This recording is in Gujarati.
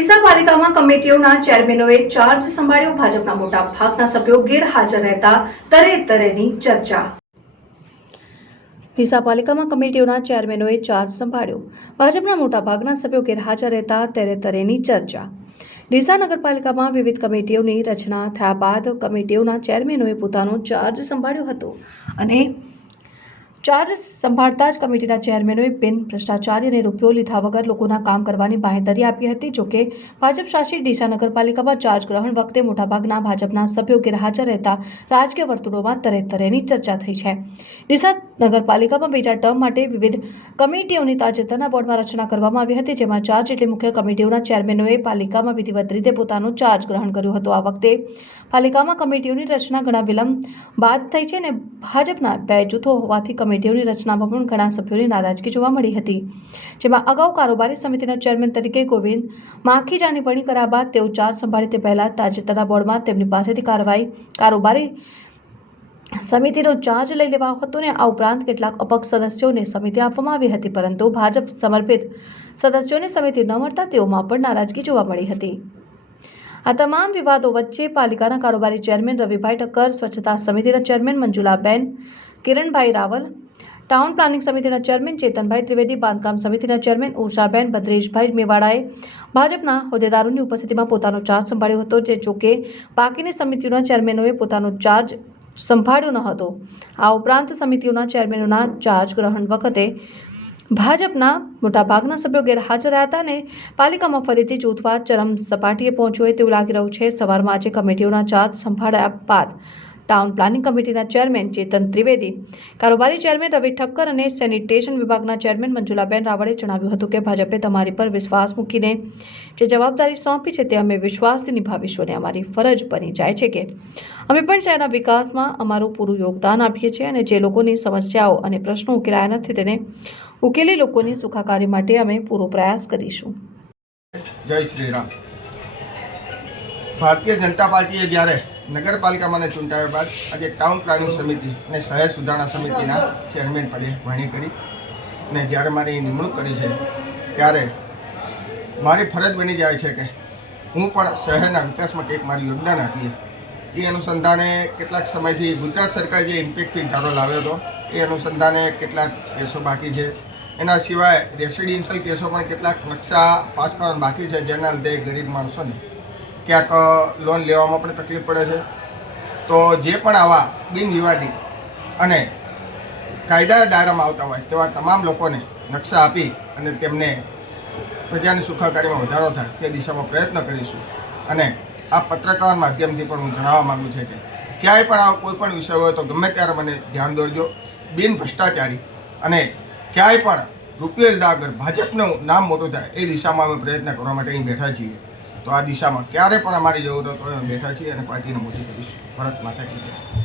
ડીસા પાલિકામાં કમિટીઓના ચેરમેનોએ ચાર્જ સંભાળ્યો. ભાજપના મોટા ભાગના સભ્યો ગેરહાજર રહેતા તરે તરેની ચર્ચા. ડીસા પાલિકામાં કમિટીઓના ચેરમેનોએ ચાર્જ સંભાળ્યો. ભાજપના મોટા ભાગના સભ્યો ગેરહાજર રહેતા તરે તરેની ચર્ચા. ડીસા નગરપાલિકામાં વિવિધ કમિટીઓની રચના થયા બાદ કમિટીઓના ચેરમેનોએ પોતાનો ચાર્જ સંભાળ્યો હતો અને ચાર્જ સંભાળતા જ કમિટીના ચેરમેનોએ બિન ભ્રષ્ટાચારી અને રૂપિયો લીધા વગર લોકોના કામ કરવાની બાંહેધરી આપી હતી. જોકે ભાજપ શાસિત ડીસા નગરપાલિકામાં ચાર્જ ગ્રહણ વખતે મોટાભાગના ભાજપના સભ્યો ગેરહાજર રહેતા રાજકીય વર્તુળોમાં તરે તરેની ચર્ચા થઈ છે. ડીસા નગરપાલિકામાં બીજા ટર્મ માટે વિવિધ કમિટીઓની તાજેતરના બોર્ડમાં રચના કરવામાં આવી હતી, જેમાં ચાર્જ જેટલી મુખ્ય કમિટીઓના ચેરમેનોએ પાલિકામાં વિધિવત રીતે પોતાનો ચાર્જ ગ્રહણ કર્યો હતો. આ વખતે પાલિકામાં કમિટીઓની રચના ઘણા વિલંબ બાદ થઈ છે અને ભાજપના બે જૂથો હોવાથી કમિટીઓની રચનામાં પણ ઘણા સભ્યોની નારાજગી જોવા મળી હતી. જેમાં અગાઉ કારોબારી સમિતિના ચેરમેન તરીકે ગોવિંદ માખીજાની વરણી કર્યા બાદ તેઓ ચાર્જ સંભાળે તે પહેલાં તાજેતરના બોર્ડમાં તેમની પાસેથી કાર્યવાહી, કારોબારી સમિતિનો ચાર્જ લઈ લેવા હતો ને આ ઉપરાંત કેટલાક અપક્ષ સદસ્યોને સમિતિ આપવામાં આવી હતી, પરંતુ ભાજપ સમર્પિત સદસ્યોને સમિતિ ન મળતા તેઓમાં પણ નારાજગી જોવા મળી હતી. આ તમામ વિવાદો વચ્ચે પાલિકાના કારોબારી ચેરમેન રવિભાઈ ઠક્કર સ્વચ્છતા સમિતિના chairman Manjulaben, Kiranbhai Raval town planning સમિતિના ચેરમેન ચેતનભાઈ ત્રિવેદી બાંધકામ સમિતિના ચેરમેન ઉષાબેન ભદ્રેશભાઈ મેવાડાએ ભાજપના હોદ્દેદારોની ઉપસ્થિતિમાં પોતાનો ચાર્જ સંભાળ્યો હતો, જે જોકે બાકીની સમિતિઓના ચેરમેનોએ પોતાનો ચાર્જ સંભાળ્યો ન હતો. આ ઉપરાંત સમિતિઓના ચેરમેનોના ચાર્જ ગ્રહણ વખતે ભાજપના મોટાભાગના સભ્યો ગેરહાજર રહ્યા હતા અને પાલિકામાં ફરીથી જૂથવાદ ચરમ સપાટીએ પહોંચ્યો હોય તેવું લાગી રહ્યું છે. સવારમાં આજે કમિટીઓના ચાર્જ સંભાળ્યા બાદ ટાઉન પ્લાનિંગ કમિટીના ચેરમેન ચેતન ત્રિવેદી. કારોબારી ચેરમેન રવિ ઠક્કર અને સેનિટેશન વિભાગના ચેરમેન મંજુલાબેન રાવળે જણાવ્યું હતું કે ભાજપે તમારી પર વિશ્વાસ મૂકીને જે જવાબદારી સોંપી છે તે અમે વિશ્વાસથી નિભાવીશું અને અમારી ફરજ બની જાય છે કે અમે પણ શહેરના વિકાસમાં અમારું પૂરું યોગદાન આપીએ છીએ અને જે લોકોની સમસ્યાઓ અને પ્રશ્નો ઉકેલાયા નથી તેને ઉકેલી લોકોની સુખાકારી માટે અમે પૂરો પ્રયાસ કરીશું. જય શ્રી રામ. ભારતીય જનતા પાર્ટીએ જ્યારે નગરપાલિકામાં ચૂંટાયા બાદ આજે ટાઉન પ્લાનિંગ સમિતિ અને શહેર સુધારણા સમિતિના ચેરમેન પદે વરણી કરી અને જ્યારે મારી નિમણૂક કરી છે, ત્યારે મારી ફરજ બની જાય છે કે હું પણ શહેરના વિકાસ માટે એક મારું યોગદાન આપીએ. એ અનુસંધાને કેટલાક સમયથી ગુજરાત સરકાર જે ઇમ્પેક્ટ ધારો લાવ્યો હતો, એ અનુસંધાને કેટલાક કેસો બાકી છે. એના સિવાય રેસિડેન્શિયલ કેસો પણ કેટલાક નકશા પાસ કરવાના બાકી છે, જેના લીધે ગરીબ માણસોને ક્યાંક લોન લેવામાં પણ તકલીફ પડે છે. તો જે પણ આવા બિનવિવાદિત અને કાયદા દાયરામાં આવતા હોય તેવા તમામ લોકોને નકશા આપી અને તેમને પ્રજાની સુખાકારીમાં વધારો થાય તે દિશામાં પ્રયત્ન કરીશું. અને આ પત્રકાર માધ્યમથી પણ હું જણાવવા માગું છું કે ક્યાંય પણ આવો કોઈ પણ વિષય હોય તો ગમે ત્યારે મને ધ્યાન દોરજો. બિન ભ્રષ્ટાચારી અને ક્યાંય પણ રૂપિયેલ દાગર ભાજપનું નામ મોટું થાય એ દિશામાં અમે પ્રયત્ન કરવા માટે અહીં બેઠા છીએ. તો આ દિશામાં ક્યારે પણ અમારી જરૂરત હોય બેઠા છીએ અને પાર્ટીને મોટી કરીશું. ભરત માતા કી જય.